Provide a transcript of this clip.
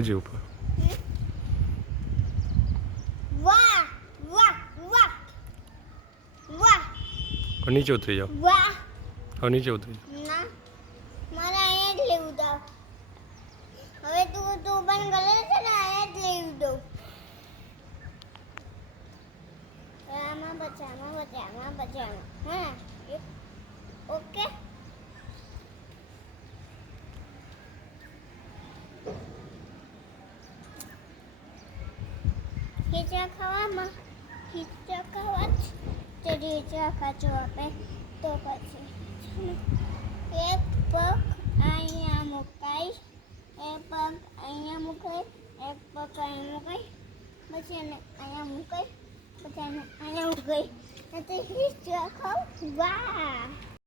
હજી ઉપર. વાહ વાહ વાહ વાહ. નીચે ઉતરી જાઓ. વાહ. હવે નીચે ઉતરી જાઓ. ના મારે અહીંયા જ લેવું દઉં. હવે તું બંધ કરે છે ને અહીંયા જ લેવું દઉં. આમાં બચામાં હા ઓકે. ખીચા ખાવા જ રીચા ખાચો આપે તો પછી એક પગ અહીંયા મુકાય, એક પગ અહીંયા મુકાય, એક પગ અહીંયા મુકાય, પછી એને અહીંયા મુકાય, પછી એને અહીંયા મુકાય. તો ખીચા ખાવ. વાહ.